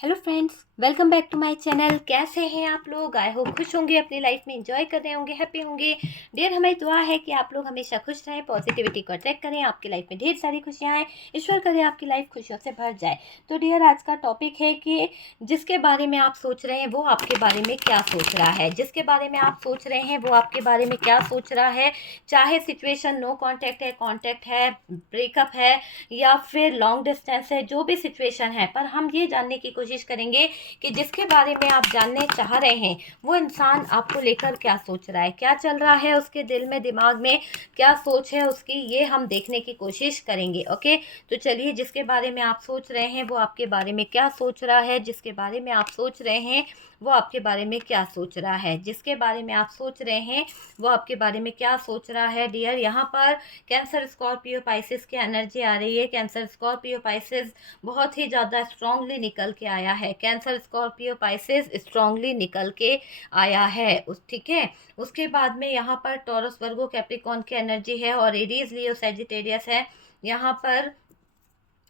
Hello friends, welcome back to my channel. कैसे हैं आप लोग? आई होप खुश होंगे, अपनी लाइफ में एंजॉय कर रहे होंगे, हैप्पी होंगे। डियर, हमारी दुआ है कि आप लोग हमेशा खुश रहें, पॉजिटिविटी को अट्रैक्ट करें, आपकी लाइफ में ढेर सारी खुशियां आए, ईश्वर करे आपकी लाइफ खुशियों से भर जाए। तो डियर, आज का टॉपिक है कि जिसके बारे में आप सोच रहे हैं वो आपके बारे में क्या सोच रहा है। जिसके बारे में आप सोच रहे हैं वो आपके बारे में क्या सोच रहा है। चाहे सिचुएशन नो कॉन्टैक्ट है, ब्रेकअप है या फिर लॉन्ग डिस्टेंस है, जो भी सिचुएशन है, पर हम ये जानने की कोशिश करेंगे कि जिसके बारे में आप जानने चाह रहे हैं वो इंसान आपको लेकर क्या सोच रहा है, क्या चल रहा है उसके दिल में, दिमाग में, क्या सोच है उसकी, ये हम देखने की कोशिश करेंगे। ओके, तो चलिए, जिसके बारे में आप सोच रहे हैं वो आपके बारे में क्या सोच रहा है। जिसके बारे में आप सोच रहे हैं वो आपके बारे में क्या सोच रहा है। जिसके बारे में आप सोच रहे हैं वो आपके बारे में क्या सोच रहा है। डियर, यहाँ पर कैंसर, स्कॉर्पियो, पाइसेस की एनर्जी आ रही है। कैंसर, स्कॉर्पियो, पाइसेस बहुत ही ज़्यादा स्ट्रांगली निकल के आया है। कैंसर, स्कॉर्पियो, पाइसेस स्ट्रांगली निकल के आया है ठीक है। उसके बाद में यहाँ पर टॉरस, वर्गो, कैप्रिकॉर्न की एनर्जी है और एरीज, लियो, सैजिटेरियस है। यहाँ पर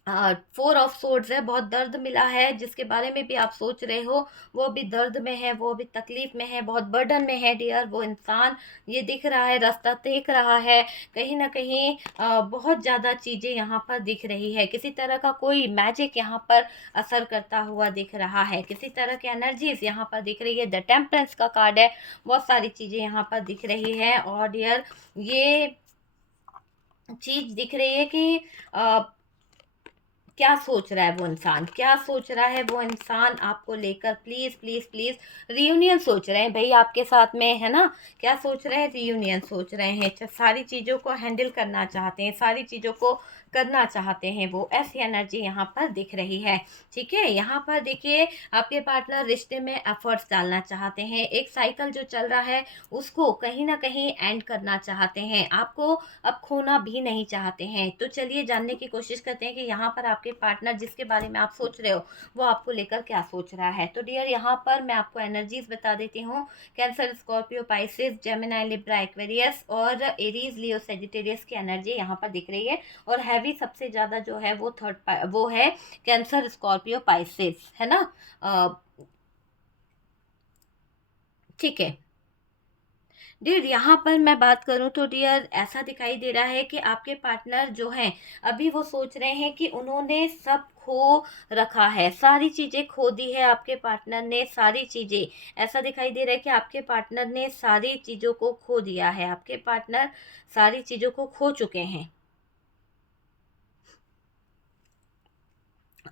4 ऑफ सोर्ड्स है। बहुत दर्द मिला है। जिसके बारे में भी आप सोच रहे हो वो भी दर्द में है, वो भी तकलीफ में है, बहुत बर्डन में है। डियर, वो इंसान, ये दिख रहा है, रास्ता देख रहा है, कहीं ना कहीं बहुत ज़्यादा चीज़ें यहाँ पर दिख रही है। किसी तरह का कोई मैजिक यहाँ पर असर करता हुआ दिख रहा है। किसी तरह की एनर्जीज यहाँ पर दिख रही है। द टेम्परेंस का कार्ड है। बहुत सारी चीज़ें यहाँ पर दिख रही है और डियर, ये चीज़ दिख रही है कि क्या सोच रहा है वो इंसान, क्या सोच रहा है वो इंसान आपको लेकर। प्लीज़ प्लीज़ प्लीज़, रियूनियन सोच रहे हैं भाई आपके साथ में, है ना। क्या सोच रहे हैं? रियूनियन सोच रहे हैं। सारी चीज़ों को हैंडल करना चाहते हैं, सारी चीज़ों को करना चाहते हैं वो, ऐसी एनर्जी यहाँ पर दिख रही है। ठीक है, यहाँ पर देखिए, आपके पार्टनर रिश्ते में एफर्ट्स डालना चाहते हैं। एक साइकिल जो चल रहा है उसको कहीं ना कहीं एंड करना चाहते हैं। आपको अब खोना भी नहीं चाहते हैं। तो चलिए, जानने की कोशिश करते हैं कि यहाँ पर आपके पार्टनर, जिसके बारे में आप सोच रहे हो, वो आपको लेकर क्या सोच रहा है। तो डियर, यहाँ पर मैं आपको एनर्जीज बता देती हूँ। Cancer, Scorpio, Pisces, Gemini, Libra, Aquarius और एरीज, लियो, सेजिटेरियस की एनर्जी यहाँ पर दिख रही है। और हैवी सबसे ज़्यादा जो है वो वो है कैंसर, स्कॉर्पियो, पाइसेस, है ना। ठीक है डियर, यहाँ पर मैं बात करूँ तो डियर, ऐसा दिखाई दे रहा है कि आपके पार्टनर जो हैं, अभी वो सोच रहे हैं कि उन्होंने सब खो रखा है, सारी चीज़ें खो दी है आपके पार्टनर ने, सारी चीज़ें। ऐसा दिखाई दे रहा है कि आपके पार्टनर ने सारी चीज़ों को खो दिया है। आपके पार्टनर सारी चीज़ों को खो चुके हैं।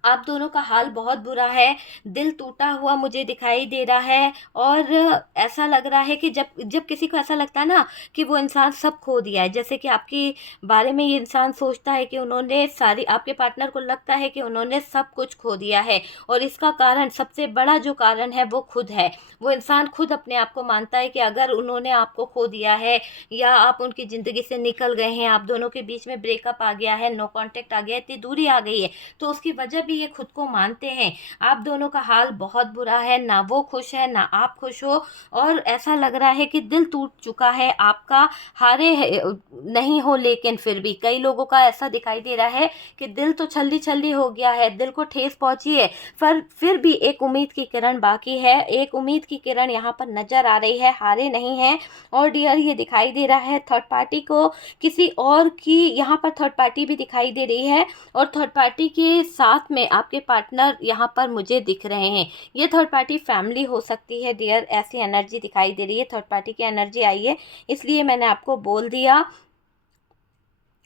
आप दोनों का हाल बहुत बुरा है, दिल टूटा हुआ मुझे दिखाई दे रहा है। और ऐसा लग रहा है कि जब जब किसी को ऐसा लगता है ना कि वो इंसान सब खो दिया है, जैसे कि आपके बारे में ये इंसान सोचता है कि उन्होंने सारी, आपके पार्टनर को लगता है कि उन्होंने सब कुछ खो दिया है और इसका कारण, सबसे बड़ा जो कारण है वो खुद है। वो इंसान खुद अपने आप को मानता है कि अगर उन्होंने आपको खो दिया है या आप उनकी ज़िंदगी से निकल गए हैं, आप दोनों के बीच में ब्रेकअप आ गया है, नो कॉन्टेक्ट आ गया है, इतनी दूरी आ गई है, तो उसकी वजह भी ये खुद को मानते हैं। आप दोनों का हाल बहुत बुरा है, ना वो खुश है ना आप खुश हो। और ऐसा लग रहा है कि दिल टूट चुका है आपका, नहीं हो, लेकिन फिर भी कई लोगों का ऐसा दिखाई दे रहा है कि दिल तो छल्ली छल्ली हो गया है, दिल को ठेस पहुंची है, पर फिर भी एक उम्मीद की किरण बाकी है। एक उम्मीद की किरण यहाँ पर नजर आ रही है, हारे नहीं है। और डियर, ये दिखाई दे रहा है थर्ड पार्टी को, किसी और की यहाँ पर थर्ड पार्टी भी दिखाई दे रही है। और थर्ड पार्टी के साथ में आपके पार्टनर यहाँ पर मुझे दिख रहे हैं। ये थर्ड पार्टी फैमिली हो सकती है डियर, ऐसी एनर्जी दिखाई दे रही है। थर्ड पार्टी की एनर्जी आई है, इसलिए मैंने आपको बोल दिया।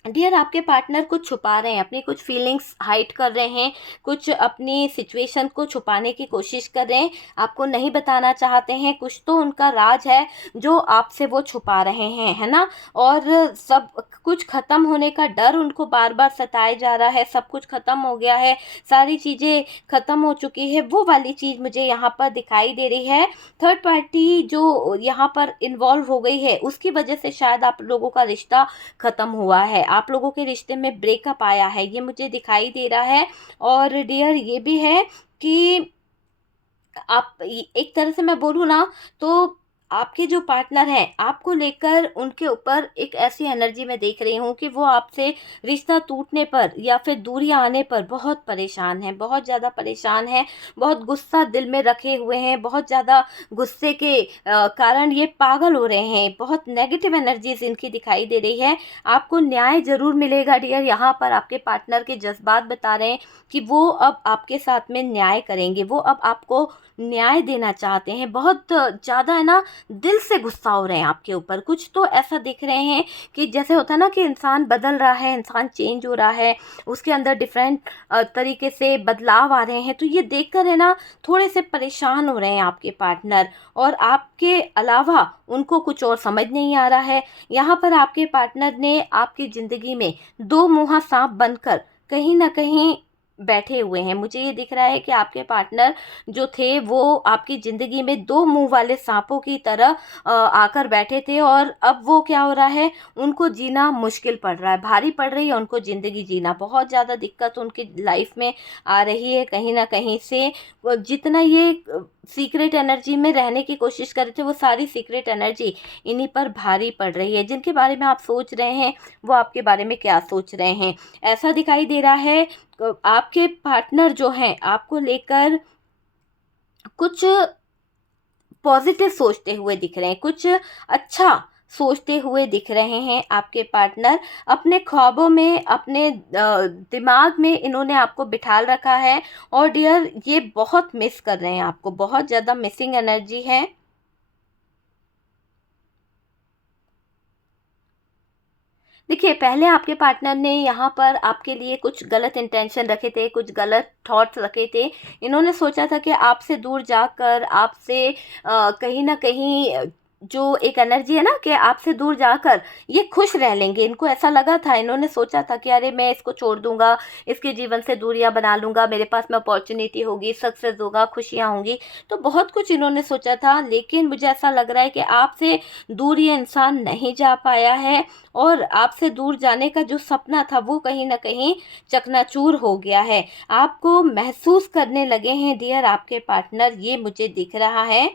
डियर, आपके पार्टनर कुछ छुपा रहे हैं, अपनी कुछ फीलिंग्स हाइड कर रहे हैं, कुछ अपनी सिचुएशन को छुपाने की कोशिश कर रहे हैं, आपको नहीं बताना चाहते हैं। कुछ तो उनका राज है जो आपसे वो छुपा रहे हैं, है ना। और सब कुछ ख़त्म होने का डर उनको बार बार सताया जा रहा है। सब कुछ ख़त्म हो गया है, सारी चीज़ें ख़त्म हो चुकी है, वो वाली चीज़ मुझे यहाँ पर दिखाई दे रही है। थर्ड पार्टी जो यहाँ पर इन्वॉल्व हो गई है, उसकी वजह से शायद आप लोगों का रिश्ता ख़त्म हुआ है, आप लोगों के रिश्ते में ब्रेकअप आया है, ये मुझे दिखाई दे रहा है। और डियर, ये भी है कि आप, एक तरह से मैं बोलूँ ना, तो आपके जो पार्टनर हैं, आपको लेकर उनके ऊपर एक ऐसी एनर्जी मैं देख रही हूँ कि वो आपसे रिश्ता टूटने पर या फिर दूरियां आने पर बहुत परेशान हैं, बहुत ज़्यादा परेशान हैं, बहुत गुस्सा दिल में रखे हुए हैं, बहुत ज़्यादा गुस्से के कारण ये पागल हो रहे हैं, बहुत नेगेटिव एनर्जीज इनकी दिखाई दे रही है। आपको न्याय ज़रूर मिलेगा डियर, यहाँ पर आपके पार्टनर के जज्बात बता रहे हैं कि वो अब आपके साथ में न्याय करेंगे, वो अब आपको न्याय देना चाहते हैं। बहुत ज़्यादा है ना, दिल से गुस्सा हो रहे हैं आपके ऊपर। कुछ तो ऐसा दिख रहे हैं कि जैसे होता है ना कि इंसान बदल रहा है, इंसान चेंज हो रहा है, उसके अंदर डिफरेंट तरीके से बदलाव आ रहे हैं। तो ये देखकर है ना, थोड़े से परेशान हो रहे हैं आपके पार्टनर, और आपके अलावा उनको कुछ और समझ नहीं आ रहा है। यहाँ पर आपके पार्टनर ने आपकी ज़िंदगी में दो मुँहा सांप बनकर कहीं न कहीं बैठे हुए हैं। मुझे ये दिख रहा है कि आपके पार्टनर जो थे वो आपकी ज़िंदगी में दो मुँह वाले सांपों की तरह आकर बैठे थे, और अब वो क्या हो रहा है, उनको जीना मुश्किल पड़ रहा है, भारी पड़ रही है उनको ज़िंदगी जीना। बहुत ज़्यादा दिक्कत उनकी लाइफ में आ रही है कहीं न कहीं से। वो जितना ये सीक्रेट एनर्जी में रहने की कोशिश कर रहे थे, वो सारी सीक्रेट एनर्जी इन्हीं पर भारी पड़ रही है। जिनके बारे में आप सोच रहे हैं, वो आपके बारे में क्या सोच रहे हैं? ऐसा दिखाई दे रहा है आपके पार्टनर जो हैं आपको लेकर कुछ पॉजिटिव सोचते हुए दिख रहे हैं, कुछ अच्छा सोचते हुए दिख रहे हैं आपके पार्टनर। अपने ख्वाबों में, अपने दिमाग में इन्होंने आपको बिठाल रखा है, और डियर ये बहुत मिस कर रहे हैं आपको, बहुत ज़्यादा मिसिंग एनर्जी है। देखिए, पहले आपके पार्टनर ने यहाँ पर आपके लिए कुछ गलत इंटेंशन रखे थे, कुछ गलत थॉट्स रखे थे। इन्होंने सोचा था कि आपसे दूर जाकर, आपसे कहीं न कहीं जो एक एनर्जी है ना कि आपसे दूर जाकर ये खुश रह लेंगे। इनको ऐसा लगा था, इन्होंने सोचा था कि अरे मैं इसको छोड़ दूँगा, इसके जीवन से दूरियाँ बना लूँगा, मेरे पास में अपॉर्च्युनिटी होगी, सक्सेस होगा, खुशियाँ होंगी। तो बहुत कुछ इन्होंने सोचा था, लेकिन मुझे ऐसा लग रहा है कि आपसे दूर ये इंसान नहीं जा पाया है, और आपसे दूर जाने का जो सपना था वो कहीं न कहीं चकनाचूर हो गया है। आपको महसूस करने लगे हैं डियर आपके पार्टनर, ये मुझे दिख रहा है।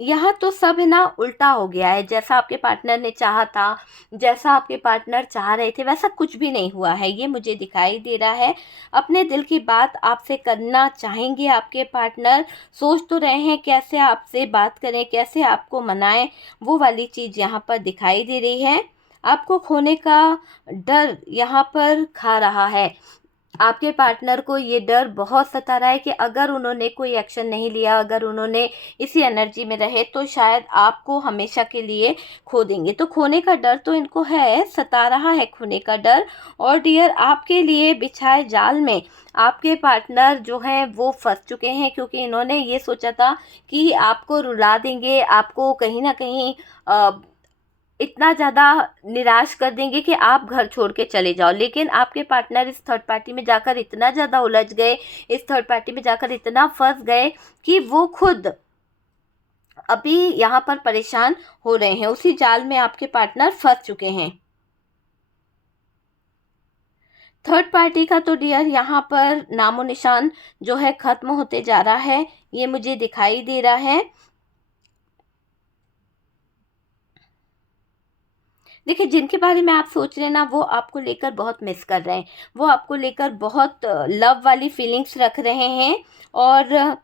यहाँ तो सब है ना उल्टा हो गया है, जैसा आपके पार्टनर ने चाहा था, जैसा आपके पार्टनर चाह रहे थे, वैसा कुछ भी नहीं हुआ है, ये मुझे दिखाई दे रहा है। अपने दिल की बात आपसे करना चाहेंगे आपके पार्टनर, सोच तो रहे हैं कैसे आपसे बात करें, कैसे आपको मनाएं, वो वाली चीज़ यहाँ पर दिखाई दे रही है। आपको खोने का डर यहाँ पर खा रहा है। आपके पार्टनर को ये डर बहुत सता रहा है कि अगर उन्होंने कोई एक्शन नहीं लिया, अगर उन्होंने इसी एनर्जी में रहे, तो शायद आपको हमेशा के लिए खो देंगे। तो खोने का डर तो इनको है, सता रहा है खोने का डर। और डियर आपके लिए बिछाए जाल में आपके पार्टनर जो हैं वो फंस चुके हैं, क्योंकि इन्होंने ये सोचा था कि आपको रुला देंगे, आपको कहीं ना कहीं इतना ज़्यादा निराश कर देंगे कि आप घर छोड़ के चले जाओ। लेकिन आपके पार्टनर इस थर्ड पार्टी में जाकर इतना ज़्यादा उलझ गए, इस थर्ड पार्टी में जाकर इतना फंस गए कि वो खुद अभी यहाँ पर परेशान हो रहे हैं, उसी जाल में आपके पार्टनर फंस चुके हैं। थर्ड पार्टी का तो डियर यहाँ पर नामो निशान जो है ख़त्म होते जा रहा है, ये मुझे दिखाई दे रहा है। देखिए, जिनके बारे में आप सोच रहे हैं ना, वो आपको लेकर बहुत मिस कर रहे हैं, वो आपको लेकर बहुत लव वाली फीलिंग्स रख रहे हैं। और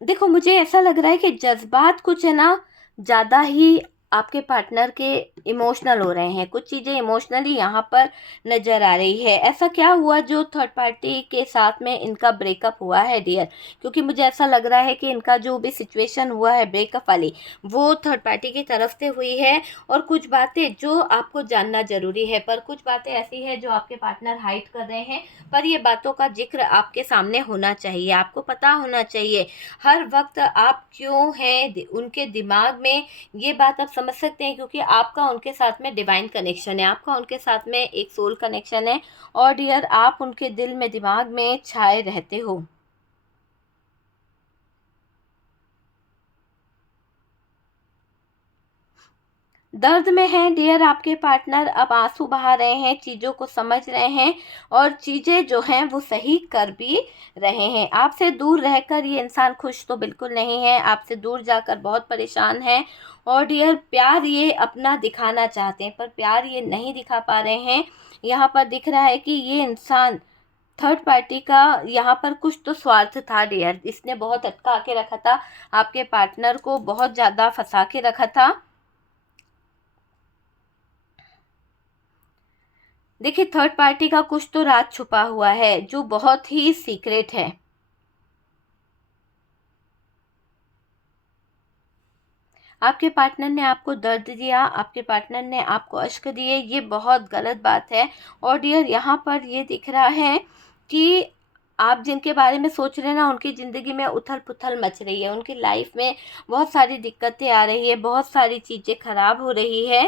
देखो, मुझे ऐसा लग रहा है कि जज़्बात कुछ है ना ज़्यादा ही आपके पार्टनर के इमोशनल हो रहे हैं। कुछ चीज़ें इमोशनली यहाँ पर नज़र आ रही है। ऐसा क्या हुआ जो थर्ड पार्टी के साथ में इनका ब्रेकअप हुआ है डियर? क्योंकि मुझे ऐसा लग रहा है कि इनका जो भी सिचुएशन हुआ है ब्रेकअप वाली, वो थर्ड पार्टी की तरफ से हुई है। और कुछ बातें जो आपको जानना ज़रूरी है, पर कुछ बातें ऐसी हैं जो आपके पार्टनर हाइड कर रहे हैं, पर ये बातों का ज़िक्र आपके सामने होना चाहिए, आपको पता होना चाहिए। हर वक्त आप क्यों हैं उनके दिमाग में, ये बात आप समझ सकते हैं, क्योंकि आपका उनके साथ में डिवाइन कनेक्शन है, आपका उनके साथ में एक सोल कनेक्शन है। और डियर आप उनके दिल में, दिमाग में छाए रहते हो। दर्द में हैं डियर आपके पार्टनर, अब आंसू बहा रहे हैं, चीज़ों को समझ रहे हैं और चीज़ें जो हैं वो सही कर भी रहे हैं। आपसे दूर रहकर ये इंसान खुश तो बिल्कुल नहीं है, आपसे दूर जाकर बहुत परेशान है। और डियर प्यार ये अपना दिखाना चाहते हैं पर प्यार ये नहीं दिखा पा रहे हैं। यहाँ पर दिख रहा है कि ये इंसान थर्ड पार्टी का यहाँ पर कुछ तो स्वार्थ था डियर, इसने बहुत अटका के रखा था आपके पार्टनर को, बहुत ज़्यादा फंसा के रखा था। देखिए थर्ड पार्टी का कुछ तो राज छुपा हुआ है जो बहुत ही सीक्रेट है। आपके पार्टनर ने आपको दर्द दिया, आपके पार्टनर ने आपको अश्क दिए, ये बहुत गलत बात है। और डियर यहाँ पर ये दिख रहा है कि आप जिनके बारे में सोच रहे हैं ना, उनकी ज़िंदगी में उथल पुथल मच रही है, उनकी लाइफ में बहुत सारी दिक्कतें आ रही है, बहुत सारी चीज़ें खराब हो रही है।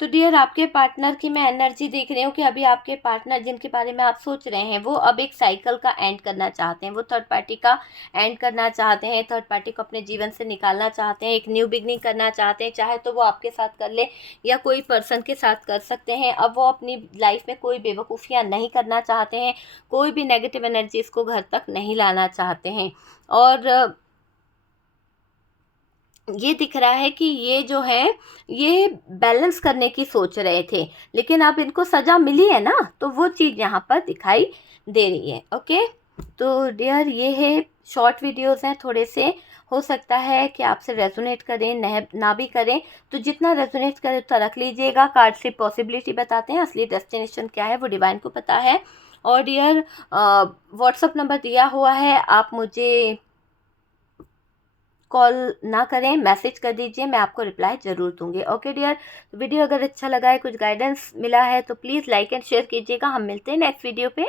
तो डियर आपके पार्टनर की मैं एनर्जी देख रही हूँ कि अभी आपके पार्टनर जिनके बारे में आप सोच रहे हैं वो अब एक साइकिल का एंड करना चाहते हैं, वो थर्ड पार्टी का एंड करना चाहते हैं, थर्ड पार्टी को अपने जीवन से निकालना चाहते हैं, एक न्यू बिगनिंग करना चाहते हैं। चाहे तो वो आपके साथ कर ले या कोई पर्सन के साथ कर सकते हैं। अब वो अपनी लाइफ में कोई बेवकूफ़ियाँ नहीं करना चाहते हैं, कोई भी नेगेटिव एनर्जीज़ को घर तक नहीं लाना चाहते हैं। और ये दिख रहा है कि ये जो है ये बैलेंस करने की सोच रहे थे, लेकिन अब इनको सज़ा मिली है ना, तो वो चीज़ यहाँ पर दिखाई दे रही है। ओके, तो डियर ये है शॉर्ट वीडियोस हैं थोड़े से, हो सकता है कि आपसे रेजोनेट करें ना भी करें, तो जितना रेजोनेट करे उतना रख लीजिएगा। कार्ड से पॉसिबिलिटी बताते हैं, असली डेस्टिनेशन क्या है वो डिवाइन को पता है। और डियर व्हाट्सअप नंबर दिया हुआ है, आप मुझे कॉल ना करें, मैसेज कर दीजिए, मैं आपको रिप्लाई ज़रूर दूंगी। ओके डियर, वीडियो अगर अच्छा लगा है, कुछ गाइडेंस मिला है तो प्लीज़ लाइक एंड शेयर कीजिएगा। हम मिलते हैं नेक्स्ट वीडियो पे।